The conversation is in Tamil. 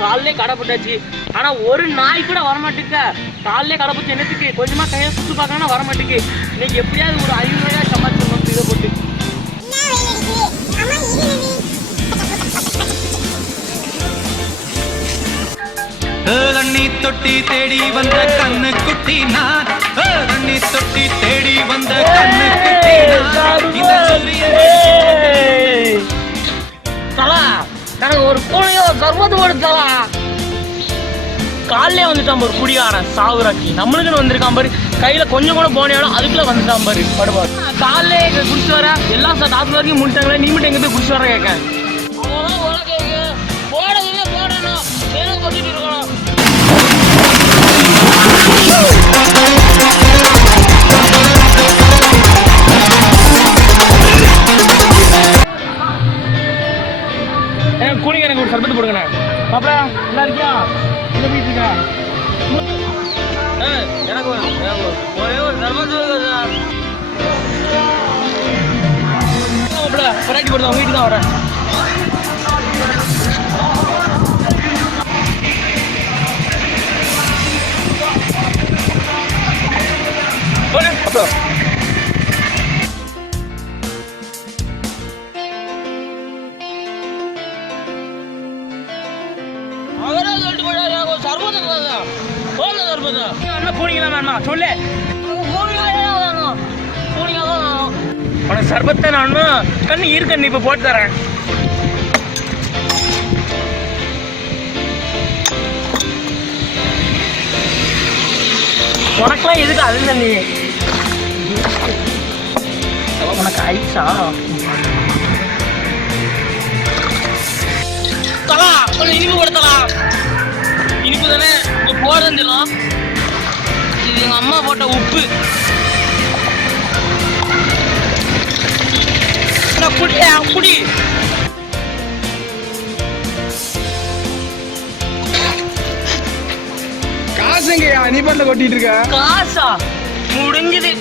காலையிலே கடை போட்டாச்சு. ஆனா ஒரு நாய் கூட வரமாட்டேங்க. காலையிலே கடை போச்சு என்னத்துக்கு? கொஞ்சமா கையை சுத்து பார்க்கணும்னா வரமாட்டேங்க. இன்னைக்கு எப்படியாவது ஒரு 500 ரூபாய் சம்பாதிச்சிடணும் இதை போட்டு. தண்ணி தொட்டி தேடி வந்த கண்ணு குட்டினா, தண்ணி தொட்டி தேடி வந்த கண்ணு குட்டினா, தலா எனக்கு ஒரு பூனையோ சர்வத்து போடுத்தலா. காலையிலே வந்துட்டான் பாரு குடியாரன் சாவுராக்கி. நம்மளுக்குன்னு வந்திருக்கான் பாரு. கையில கொஞ்சம் கூட போனியாலும் அதுக்குள்ள வந்துட்டான் பாரு படுவார். காலையிலே குடிச்சு வர எல்லாம் டாக்டர் வரைக்கும் முடிச்சாங்களே, நீ மட்டும் எங்க போய் குடிச்சு வர கேட்க. அவ்வளோதான் உனக்கு போடவே போடணும் ஏதோ கொட்டிட்டு இருக்கணும். கூலிங்க எனக்கு ஒரு சர்பத்து போடுங்கண்ணே. மாப்பிள நல்லா இருக்கியா? என்ன போயிட்டு இருக்கா? எனக்கு ஒரே ஒரு சர்பத்து மாப்பிள பராட்டி போடுது. அவங்க வீட்டுக்கு தான் வரேன். அவரே சொல்லிட்டு போயிடாரு சர்வதம் பூனிங்களா சொல்லு. உனக்கு சர்பத்தை நானும் கண்ணு இருக்கண்ணு இப்ப போட்டு தரேன். உனக்கெல்லாம் எதுக்கு அது தண்ணி? உனக்கு ஐஸா? தலா கொஞ்சம் இனிப்பு கொடுத்தலா. இனிப்பு தானே போடுறேன்னு சொல்லலாம். இது எங்க அம்மா போட்ட உப்பு. குடி காசுங்கய்யா, நீ பண்ண கொட்டிட்டு இருக்க. காசா முடிஞ்சது.